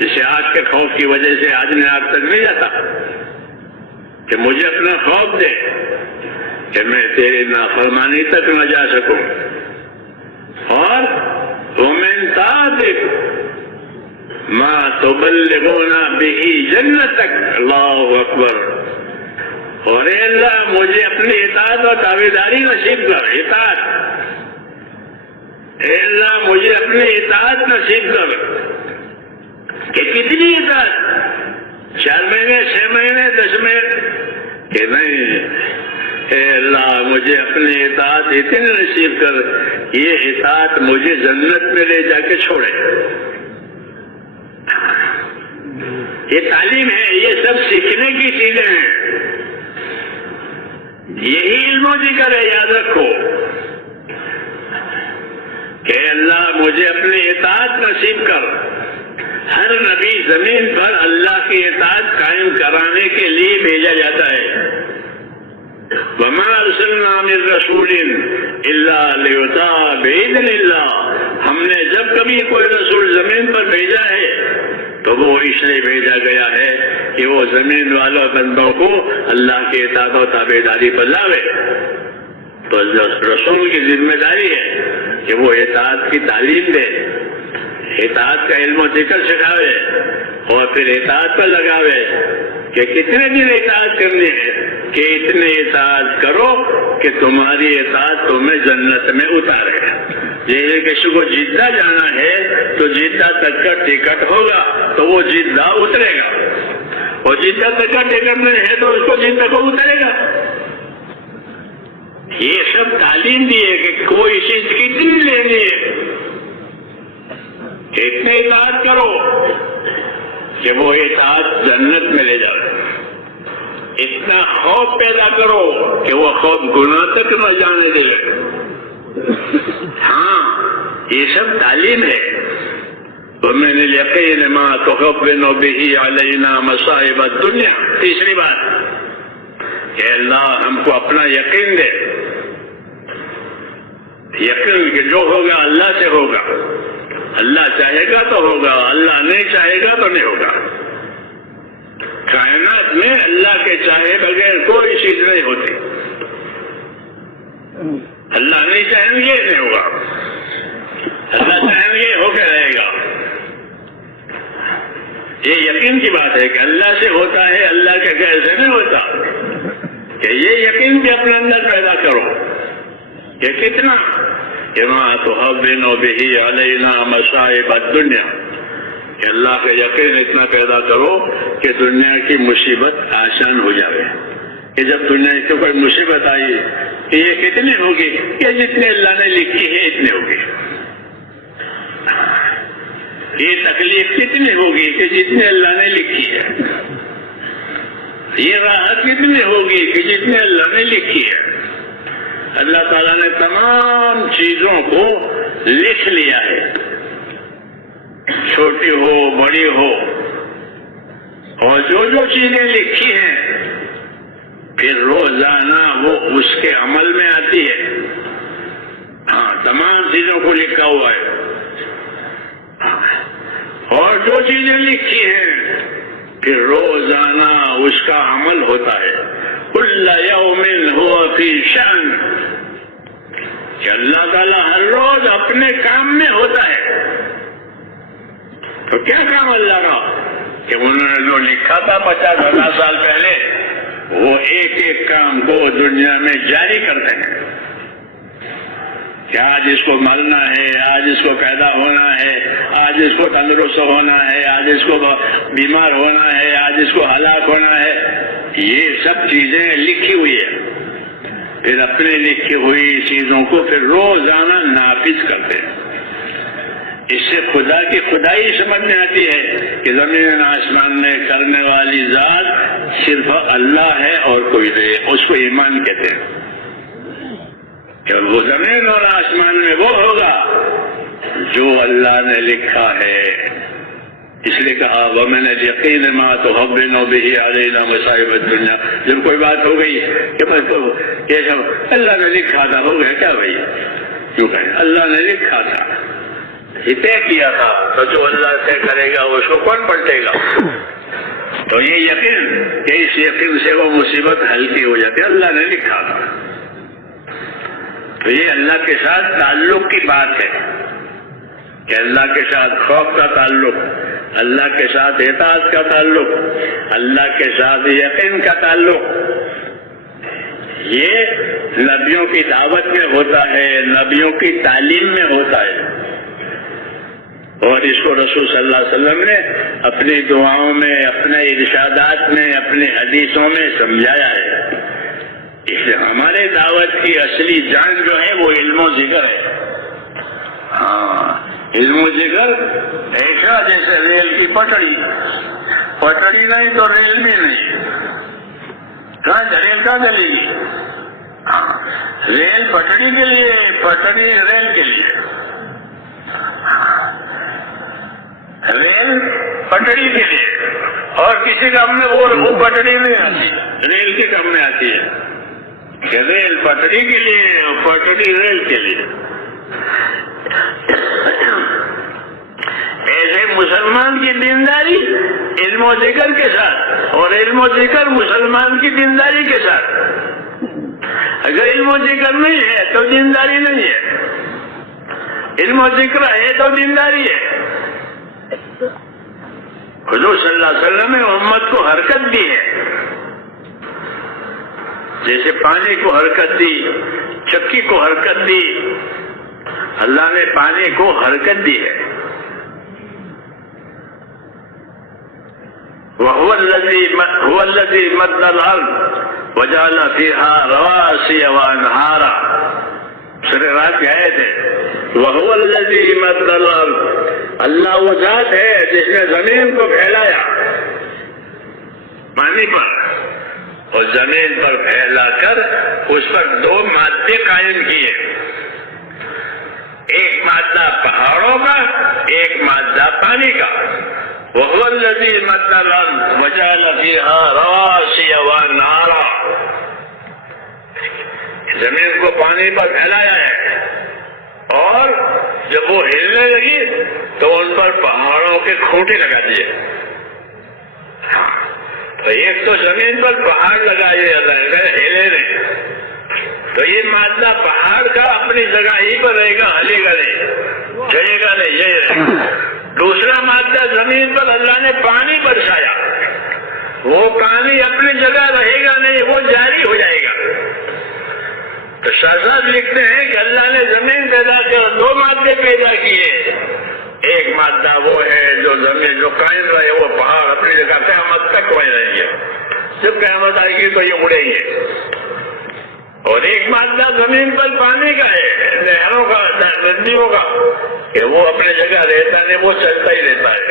جسے آگ کے خوف کی وجہ سے آدمی آگ تک نہیں جاتا، کہ مجھے اپنا خوف دے کہ میں تیری نافرمانی تک نہ جا سکوں، اور ومن طاعتک ما تبلغنا به جنتک، اللہ اکبر، اور اے اللہ مجھے اپنی اطاعت اور تابعداری نصیب کر، اطاعت، اے اللہ مجھے اپنی اطاعت نصیب کر، کہ کتنی اطاعت، 4 مہینے 6 مہینے 10 مہینے، کہ نہیں، اے اللہ مجھے اپنی اطاعت اتنی نصیب کر، یہ اطاعت مجھے جنت میں لے جا کے چھوڑے۔ یہ تعلیم ہے، یہ سب سیکھنے کی چیزیں ہیں، یہی علم و ذکر ہے، یاد رکھو کہ اللہ مجھے اپنی اطاعت نصیب کر۔ ہر نبی زمین پر اللہ کی اطاعت قائم کرانے کے لیے بھیجا جاتا ہے، وما ارسلنا من رسول الا لیطاع باذن اللہ، ہم نے جب کبھی کوئی رسول زمین پر بھیجا ہے تو وہ اس لیے بھیجا گیا ہے کہ وہ زمین والوں بندوں کو اللہ کے اطاعت و تابعداری پر لاوے۔ تو رسول کی ذمہ داری ہے کہ وہ اطاعت کی تعلیم دے، اطاعت کا علم و ذکر سکھاوے، اور پھر اطاعت پر لگاوے کہ کتنے دن اطاعت کرنی ہے، کہ اتنے اطاعت کرو کہ تمہاری اطاعت تمہیں جنت میں اتارے۔ جیسے کسی کو جدہ جانا ہے تو جدہ تک کا ٹکٹ ہوگا تو وہ جدہ اترے گا، اور جدہ تک کا ٹکٹ نہیں ہے تو اس کو جدہ کو اترے گا۔ یہ سب تعلیم دی ہے کہ کوئی چیز کتنی لینی ہے، اتنے اطاعت کرو کہ وہ اطاعت جنت میں لے جائے، اتنا خوف پیدا کرو کہ وہ خوف گناہ تک نہ جانے دے۔ ہاں یہ سب تعلیم ہے۔ ومن الیقین ما تخفن به علینا مصائب الدنیا، تیسری بات کہ اللہ ہم کو اپنا یقین دے، یقین کہ جو ہوگا اللہ سے ہوگا، اللہ چاہے گا تو ہوگا، اللہ نہیں چاہے گا تو نہیں ہوگا۔ کائنات میں اللہ کے چاہے بغیر کوئی چیز نہیں ہوتی، اللہ نہیں چاہیں گے نہیں ہوگا، اللہ چاہیں گے ہو کے رہے گا۔ یہ یقین کی بات ہے کہ اللہ سے ہوتا ہے، اللہ کے غیر سے نہیں ہوتا، کہ یہ یقین بھی اپنے اندر پیدا کرو کہ کتنا ما تحون به علینا مصائب الدنیا، کہ اللہ کا یقین اتنا پیدا کرو کہ دنیا کی مصیبت آسان ہو جائے، کہ جب دنیا کے اوپر مصیبت آئی کہ یہ کتنی ہوگی، کہ جتنے اللہ نے لکھی ہے اتنے ہوگی، یہ تکلیف کتنی ہوگی کہ جتنے اللہ نے لکھی ہے، یہ راحت کتنی ہوگی کہ جتنے اللہ نے لکھی ہے۔ اللہ تعالیٰ نے تمام چیزوں کو لکھ لیا ہے، چھوٹی ہو بڑی ہو، اور جو چیزیں لکھی ہیں پھر روزانہ وہ اس کے عمل میں آتی ہے۔ ہاں تمام چیزوں کو لکھا ہوا ہے، اور جو چیزیں لکھی ہیں کہ روزانہ اس کا عمل ہوتا ہے. کل یوم ہوا فی شأن، کہ اللہ تعالیٰ ہر روز اپنے کام میں ہوتا ہے. تو کیا کام اللہ کا؟ کہ انہوں نے جو لکھا تھا 50,000 سال پہلے، وہ ایک ایک کام کو دنیا میں جاری کرتے ہیں. کہ آج اس کو مرنا ہے، آج اس کو پیدا ہونا ہے، آج اس کو تندرست ہونا ہے، آج اس کو بیمار ہونا ہے، آج اس کو ہلاک ہونا ہے. یہ سب چیزیں لکھی ہوئی ہیں. پھر اپنے لکھی ہوئی چیزوں کو پھر روزانہ نافذ کرتے ہیں. اس سے خدا کی خدائی سمجھ میں آتی ہے کہ زمین آسمان میں کرنے والی ذات صرف اللہ ہے اور کوئی نہیں. اس کو ایمان کہتے ہیں کہ وہ زمین اور آسمان میں وہ ہوگا جو اللہ نے لکھا ہے. اس لیے کہا وَمِنَ الْيَقِينِ مَا تُحَوِّنُ بِهِ عَلَيْنَا مَصَائِبَ الدُّنْيَا. جب کوئی بات ہو گئی کہ بس یہ سب اللہ نے لکھا تھا، ہو گیا کیا بھائی؟ کیوں کہیں اللہ نے لکھا تھا، طے کیا تھا، تو جو اللہ طے کرے گا اس کو کون پلٹے گا؟ تو یہ یقین کہ اس یقین سے وہ مصیبت ہلکی ہو جاتی ہے. اللہ نے لکھا تھا. تو یہ اللہ کے ساتھ تعلق کی بات ہے کہ اللہ کے ساتھ خوف کا تعلق، اللہ کے ساتھ اطاعت کا تعلق، اللہ کے ساتھ یقین کا تعلق. یہ نبیوں کی دعوت میں ہوتا ہے، نبیوں کی تعلیم میں ہوتا ہے. اور اس کو رسول صلی اللہ علیہ وسلم نے اپنی دعاؤں میں، اپنے ارشادات میں، اپنے حدیثوں میں سمجھایا ہے. اس لیے ہمارے دعوت کی اصلی جان جو ہے وہ علم و ذکر ہے. ہاں، علم و ذکر ایسا جیسے ریل کی پٹڑی، پٹڑی نہیں تو ریل بھی نہیں. کہاں ریل کہاں چلے گی؟ ریل پٹڑی کے لیے، پٹڑی ریل کے لیے. ریل پٹڑی کے لیے، اور کسی کام میں وہ پٹڑی نہیں آتی، ریل کے کام میں آتی ہے. کہ ریل پٹڑی کے لیے اور پٹڑی ریل کے لیے. ایسے مسلمان کی دینداری علم و ذکر کے ساتھ، اور علم و ذکر مسلمان کی دینداری کے ساتھ. اگر علم و ذکر نہیں ہے تو دینداری نہیں ہے، علم و ذکر ہے تو دینداری ہے. حضور صلی اللہ علیہ وسلم نے امت کو حرکت دی ہے. جیسے پانی کو حرکت دی، چکی کو حرکت دی، اللہ نے پانی کو حرکت دی ہے. وَهُوَ الَّذِي مَدَّ الْأَرْضَ وَجَعَلَ فِيهَا رَوَاسِيَ وَأَنْهَارًا. سورہ رات کی آیت ہے. وَهُوَ الَّذِي مَدَّ الْأَرْضَ، اللہ وہ ذات ہے جس نے زمین کو پھیلایا پانی پر، اور زمین پر پھیلا کر اس پر دو مادے قائم کیے. ایک مادہ پہاڑوں کا، ایک مادہ پانی کا. وَهُوَ الَّذِي مَدَّ الْأَرْضَ وَجَعَلَ فِيهَا رَوَاسِيَ وَأَنْهَارًا. زمین کو پانی پر پھیلایا ہے، اور جب وہ ہلنے لگی تو ان پر پہاڑوں کے کھوٹے لگا دیے. تو ایک تو زمین پر پہاڑ لگائے اللہ نے، ہلے نہیں. تو یہ مادہ پہاڑ کا اپنی جگہ ہی پر رہے گا، ہلے گا نہیں، جلے گا نہیں، یہی رہے گا. دوسرا مادہ زمین پر اللہ نے پانی برسایا، وہ پانی اپنی جگہ رہے گا نہیں، وہ جاری ہو جائے گا. تو شاہزاد لکھتے ہیں کہ اللہ نے زمین پیدا کی اور دو مادے پیدا کیے. ایک مادہ وہ ہے جو زمین جو قائم رہے، وہ پہاڑ اپنی جگہ قیامت تک وہیں رہیں گے. جب قیامت آئے گی تو یہ اڑیں گے. اور ایک مادہ زمین پر پانی کا ہے، نہروں کا، ندیوں کا، کہ وہ اپنی جگہ رہتا نہیں، وہ چلتا ہی رہتا ہے،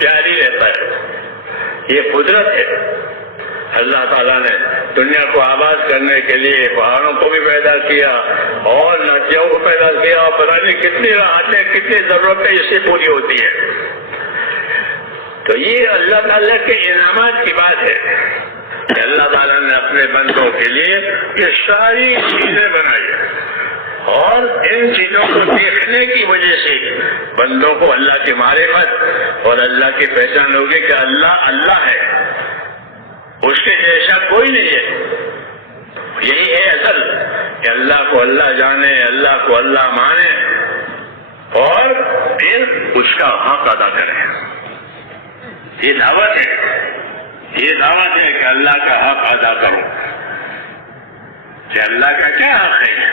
جاری رہتا ہے. یہ قدرت ہے. اللہ تعالیٰ نے دنیا کو آباد کرنے کے لیے پہاڑوں کو بھی پیدا کیا اور ندیوں کو پیدا کیا، اور پتہ نہیں کتنی راحتیں، کتنی ضرورتیں اس سے پوری ہوتی ہیں. تو یہ اللہ تعالیٰ کے انعامات کی بات ہے کہ اللہ تعالیٰ نے اپنے بندوں کے لیے یہ ساری چیزیں بنائی. اور ان چیزوں کو دیکھنے کی وجہ سے بندوں کو اللہ کی معرفت اور اللہ کی پہچان ہوگی کہ اللہ اللہ ہے، اس کے جیسا کوئی نہیں ہے۔ یہی ہے اصل کہ اللہ کو اللہ جانے، اللہ کو اللہ مانے اور پھر اس کا حق ادا کریں۔ یہ دعوت ہے، یہ دعوت ہے کہ اللہ کا حق ادا کرو۔ کہ اللہ کا کیا حق ہے؟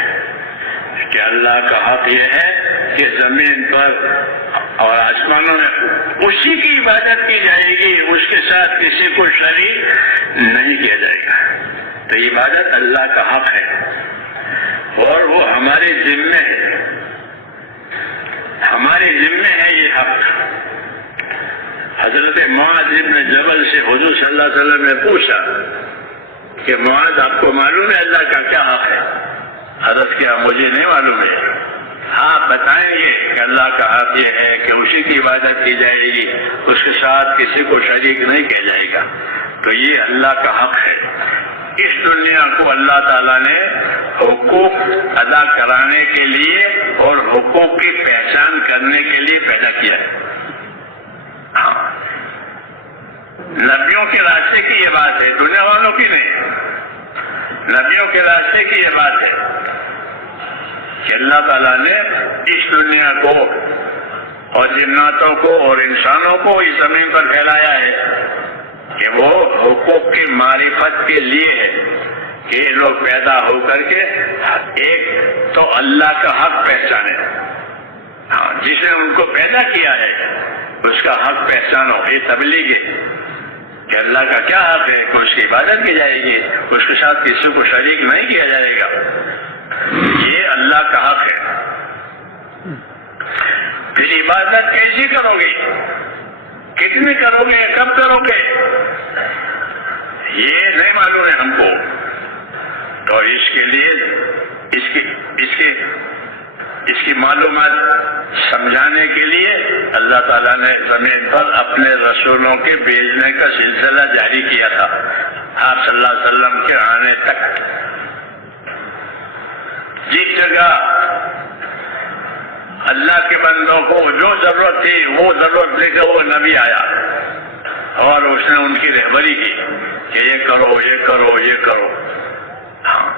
کہ اللہ کا حق یہ ہے کہ زمین پر اور آسمانوں میں اسی کی عبادت کی جائے گی، اس کے ساتھ کسی کو شریک نہیں کیا جائے گا۔ تو عبادت اللہ کا حق ہے اور وہ ہمارے ذمے ہے، ہمارے ذمے ہے یہ حق۔ حضرت معاذ بن جبل سے حضور صلی اللہ علیہ وسلم نے پوچھا کہ معاذ آپ کو معلوم ہے اللہ کا کیا حق ہے؟ حضرت کیا مجھے نہیں معلوم ہے؟ آپ بتائیں گے کہ اللہ کا حق یہ ہے کہ اسی کی عبادت کی جائے گی، اس کے ساتھ کسی کو شریک نہیں کیا جائے گا۔ تو یہ اللہ کا حق ہے۔ اس دنیا کو اللہ تعالیٰ نے حقوق ادا کرانے کے لیے اور حقوق کی پہچان کرنے کے لیے پیدا کیا ہے۔ ہاں، نبیوں کے راستے کی یہ بات ہے، دنیا والوں کی نہیں۔ نبیوں کے راستے کی یہ بات ہے کہ اللہ تعالیٰ نے اس دنیا کو اور جناتوں کو اور انسانوں کو اس زمین پر پھیلایا ہے کہ وہ حقوق کی معرفت کے لیے ہے کہ یہ لوگ پیدا ہو کر کے ایک تو اللہ کا حق پہچانے۔ ہاں، جس نے ان کو پیدا کیا ہے اس کا حق پہچانو۔ یہ تبلیغ ہے کہ اللہ کا کیا حق ہے کہ اس کی عبادت کی جائے گی، اس کے ساتھ کسی کو شریک نہیں کیا جائے گا۔ یہ اللہ کا حق ہے۔ پھر عبادت کیسی کرو گے، کتنی کرو گے، کب کرو گے، یہ نہیں معلوم ہے ہم کو۔ تو اس کے لیے اس کی معلومات سمجھانے کے لیے اللہ تعالیٰ نے زمین پر اپنے رسولوں کے بھیجنے کا سلسلہ جاری کیا تھا آپ صلی اللہ علیہ وسلم کے آنے تک۔ جس جگہ اللہ کے بندوں کو جو ضرورت تھی وہ ضرورت لے کر وہ نبی آیا اور اس نے ان کی رہبری کی کہ یہ کرو، یہ کرو، یہ کرو۔ ہاں،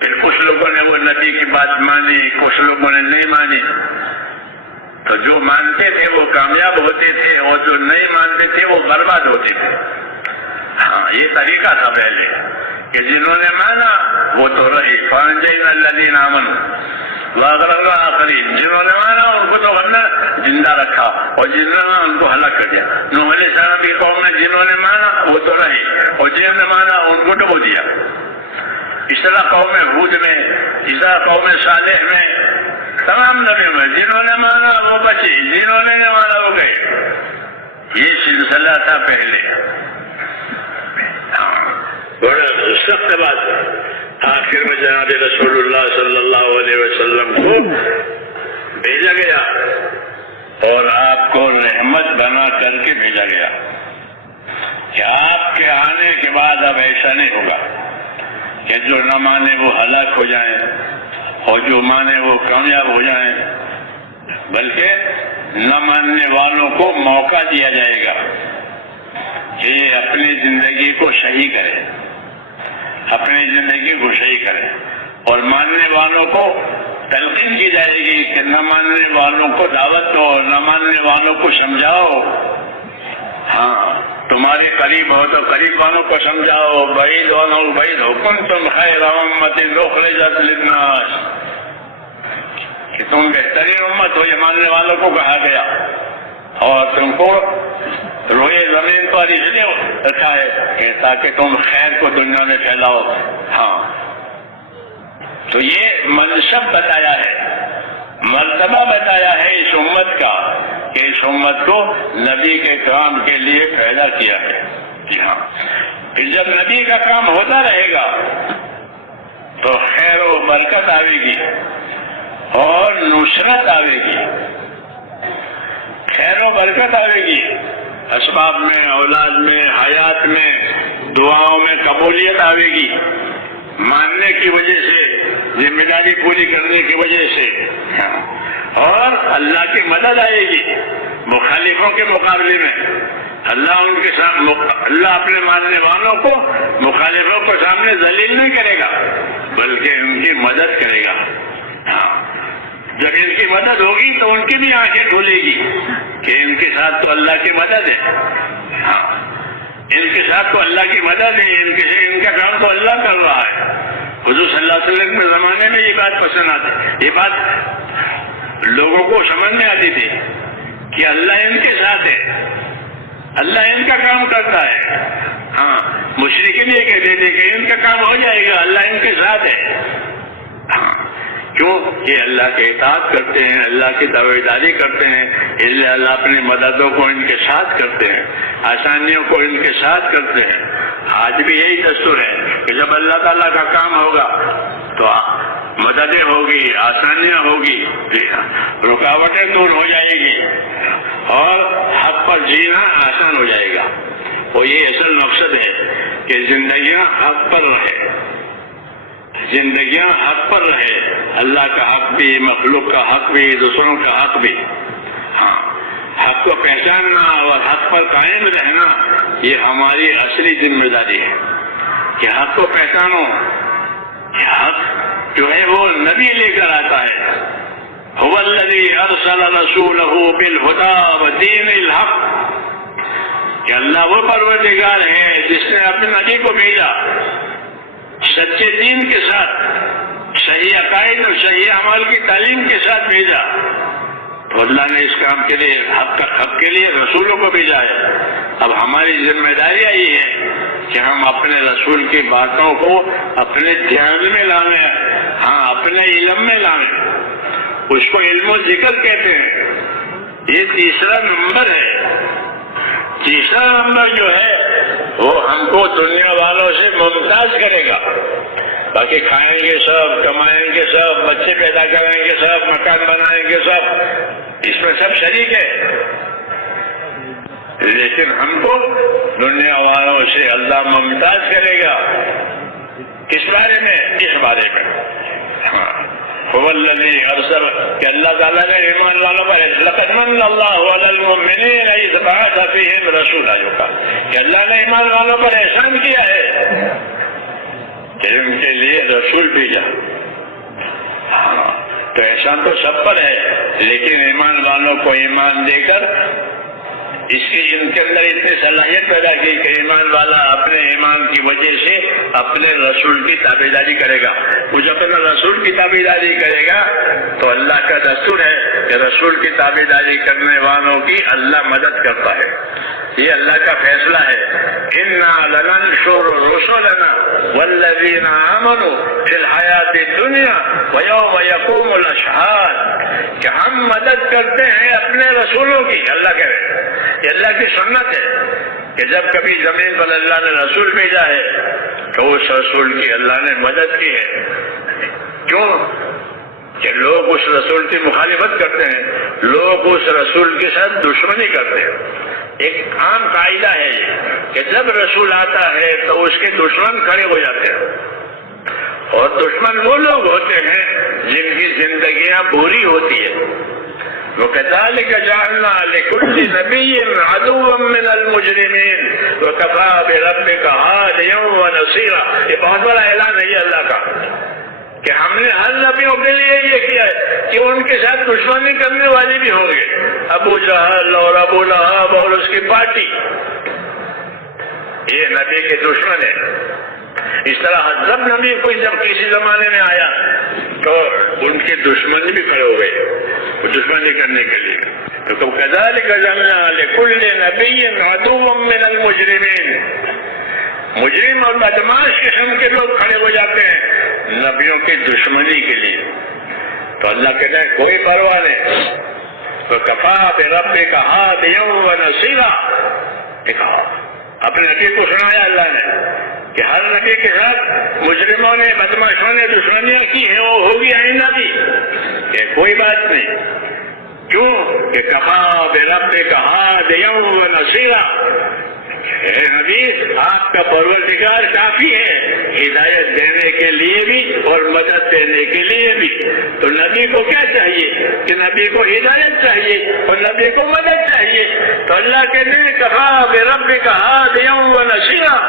پھر کچھ لوگوں نے وہ نبی کی بات مانی، کچھ لوگوں نے نہیں مانی۔ تو جو مانتے تھے وہ کامیاب ہوتے تھے اور جو نہیں مانتے تھے وہ برباد ہوتے تھے۔ ہاں، یہ طریقہ تھا پہلے کہ جنہوں نے مانا وہ تو رہے، فَأَنجَيْنَا الَّذِينَ آمَنُوا وَأَغْرَقْنَا الْآخَرِينَ۔ جنہوں نے مانا ان کو تو ورنہ زندہ رکھا اور جنہوں نے مانا ان کو ہلاک کر دیا۔ نوح علیہ السلام کی قوم میں جنہوں نے مانا وہ تو رہے اور جنہوں نے مانا ان کو ڈبو دیا۔ اس طرح قوم ہود میں، اس طرح قوم صالح میں، تمام نبیوں میں جنہوں نے مانا وہ بچے، جنہوں نے نہیں مانا وہ گئے۔ یہ سلسلہ تھا پہلے۔ بڑا سخت بات ہے۔ آخر میں جناب رسول اللہ صلی اللہ علیہ وسلم کو بھیجا گیا اور آپ کو رحمت بنا کر کے بھیجا گیا کہ آپ کے آنے کے بعد اب ایسا نہیں ہوگا کہ جو نہ مانے وہ ہلاک ہو جائیں اور جو مانے وہ کامیاب ہو جائیں، بلکہ نہ ماننے والوں کو موقع دیا جائے گا کہ یہ اپنی زندگی کو صحیح کرے، اپنی زندگی کو صحیح کرے، اور ماننے والوں کو تلقین کی جائے گی کہ نہ ماننے والوں کو دعوت دو، نہ ماننے والوں کو سمجھاؤ۔ ہاں، تمہارے قریب ہو تو قریب والوں کو سمجھاؤ، بعید والوں کو بعید ہو۔ کنتم خیر امۃ اخرجت للناس، کہ تم بہترین امت ہو، یہ ماننے والوں کو کہا گیا، اور تم کو روئے زمین پر اس لیے رکھا ہے کہ تاکہ تم خیر کو دنیا میں پھیلاؤ۔ ہاں، تو یہ منصب بتایا ہے، مرتبہ بتایا ہے اس امت کا کہ اس امت کو نبی کے کام کے لیے پیدا کیا ہے۔ جی ہاں، پھر جب نبی کا کام ہوتا رہے گا تو خیر و برکت آئے گی اور نصرت آئے گی، خیر و برکت آئے گی، اسباب میں، اولاد میں، حیات میں، دعاؤں میں قبولیت آئے گی، ماننے کی وجہ سے ذمہ داری پوری کرنے کی وجہ سے، اور اللہ کی مدد آئے گی مخالفوں کے مقابلے میں۔ اللہ اپنے ماننے والوں کو مخالفوں کے سامنے ذلیل نہیں کرے گا، بلکہ ان کی مدد کرے گا۔ جب ان کی مدد ہوگی تو ان کی بھی آنکھیں کھولے گی کہ ان کے ساتھ تو اللہ کی مدد ہے، ان کے ساتھ تو اللہ کی مدد ہے، ان کا کام تو اللہ کر رہا ہے۔ حضور صلی اللہ علیہ وسلم کے زمانے میں یہ بات پسند آتی، یہ بات لوگوں کو سمجھ میں آتی تھی کہ اللہ ان کے ساتھ ہے، اللہ ان کا کام کرتا ہے۔ ہاں، مشرکین یہ کہتے تھے کہ ان کا کام ہو جائے گا، اللہ ان کے ساتھ ہے۔ ہاں، کیوں؟ یہ اللہ کے اطاعت کرتے ہیں، اللہ کی تابعداری کرتے ہیں، اس لیے اللہ اپنی مددوں کو ان کے ساتھ کرتے ہیں، آسانیوں کو ان کے ساتھ کرتے ہیں۔ آج بھی یہی دستور ہے کہ جب اللہ تعالیٰ کا کام ہوگا تو مددیں ہوگی، آسانیاں ہوگی، رکاوٹیں دور ہو جائے گی اور حق پر جینا آسان ہو جائے گا۔ اور یہ اصل مقصد ہے کہ زندگیاں حق پر رہے، زندگیاں حق پر رہے، اللہ کا حق بھی، مخلوق کا حق بھی، دوسروں کا حق بھی۔ ہاں، حق کو پہچاننا اور حق پر قائم رہنا یہ ہماری اصلی ذمہ داری ہے کہ حق کو پہچانو۔ حق جو ہے وہ نبی لے کر آتا ہے، هو الذی ارسل رسولہ بالہدی ودین الحق، کہ اللہ وہ پروردگار ہے جس نے اپنے نبی کو بھیجا سچے دین کے ساتھ، صحیح عقائد اور صحیح اعمال کی تعلیم کے ساتھ بھیجا۔ تو اللہ نے اس کام کے لیے حق کے لیے رسولوں کو بھیجا ہے۔ اب ہماری ذمہ داری یہ ہے کہ ہم اپنے رسول کی باتوں کو اپنے دھیان میں لائیں، ہاں اپنے علم میں لائیں۔ اس کو علم و ذکر کہتے ہیں۔ یہ تیسرا نمبر ہے۔ تیسرا نمبر جو ہے وہ ہم کو دنیا والوں سے ممتاز کرے گا۔ باقی کھائیں گے سب، کمائیں گے سب، بچے پیدا کریں گے سب، مکان بنائیں گے سب، اس میں سب شریک ہے، لیکن ہم کو دنیا والوں سے اللہ ممتاز کرے گا۔ کس بارے میں؟ اس بارے میں، ہاں، هو الذی ارسل، کہ اللہ تعالیٰ نے ایمان والوں پر لقد من اللہ علی المؤمنین اذ بعث فیہم رسولا، کہ اللہ نے ایمان والوں پر احسان کیا ہے کہ ان کے لیے رسول بھیجا۔ ہاں، تو احسان تو سب پر ہے، لیکن ایمان والوں کو ایمان دے کر ان کے اندر اتنی صلاحیت پیدا کی کہ ایمان والا اپنے ایمان کی وجہ سے اپنے رسول کی تابعداری کرے گا۔ وہ جب اپنے رسول کی تابعداری کرے گا تو اللہ کا دستور ہے کہ رسول کی تابعداری کرنے والوں کی اللہ مدد کرتا ہے۔ یہ اللہ کا فیصلہ ہے۔ اِنَّا لَنَنْصُرُ رُسُلَنَا وَالَّذِينَ آمَنُوا فِي الْحَيَاةِ الدُّنْيَا وَيَوْمَ يَقُومُ الْأَشْهَادُ، کہ ہم مدد کرتے ہیں اپنے رسولوں کی۔ اللہ کہہ رہے ہیں، یہ اللہ کی سنت ہے کہ جب کبھی زمین پر اللہ نے رسول بھیجا ہے تو اس رسول کی اللہ نے مدد کی ہے۔ کیوں؟ کہ لوگ اس رسول کی مخالفت کرتے ہیں، لوگ اس رسول کے ساتھ دشمنی کرتے ہیں۔ ایک عام قاعدہ ہے کہ جب رسول آتا ہے تو اس کے دشمن کھڑے ہو جاتے ہیں، اور دشمن وہ لوگ ہوتے ہیں جن کی زندگیاں بری ہوتی ہے۔ وَكَذَلِكَ جَعَلْنَا لِكُلِّ نَبِيٍّ عَدُوًّا مِّنَ الْمُجْرِمِينَ وَكَفَىٰ بِرَبِّكَ هَادِيًا وَنَصِيرًا۔ یہ بہت بڑا اعلان ہے یہ اللہ کا کہ ہم نے ہر نبیوں کے لیے یہ کیا ہے کہ ان کے ساتھ دشمنی کرنے والے بھی ہوں گے، ابو جہل اور ابو لہب اور اس کی پارٹی، یہ نبی کے دشمن ہے۔ اس طرح جب نبی کوئی جب کسی زمانے میں آیا تو ان کے دشمن بھی کھڑے ہو گئے دشمنی کرنے کے لیے۔ تو كَذَلِكَ جَعَلْنَا لِكُلِّ نَبِيٍّ عَدُوًّا مِّنَ الْمُجْرِمِينَ، مجرم اور بدماش قسم کے لوگ کھڑے ہو جاتے ہیں نبیوں کی دشمنی کے لیے۔ تو اللہ کہتے ہیں کوئی پرواہ نہیں، وَكَفَىٰ بِرَبِّكَ هَادِيًا وَنَصِيرًا۔ اپنے نبی کو سنایا اللہ نے کہ ہر نبی کے ساتھ مجرموں نے، بدماشوں نے دشمنیاں کی ہیں، وہ ہوگی آئندہ بھی، کہ کوئی بات نہیں۔ کیوں؟ کہ کفا بربک ہادیا ونصیرا، اے نبی آپ کا پروردگار کافی ہے ہدایت دینے کے لیے بھی اور مدد دینے کے لیے بھی. تو نبی کو کیا چاہیے کہ نبی کو ہدایت چاہیے اور نبی کو مدد چاہیے. تو اللہ کے نے کہا بربک ہادیا و نصیرا،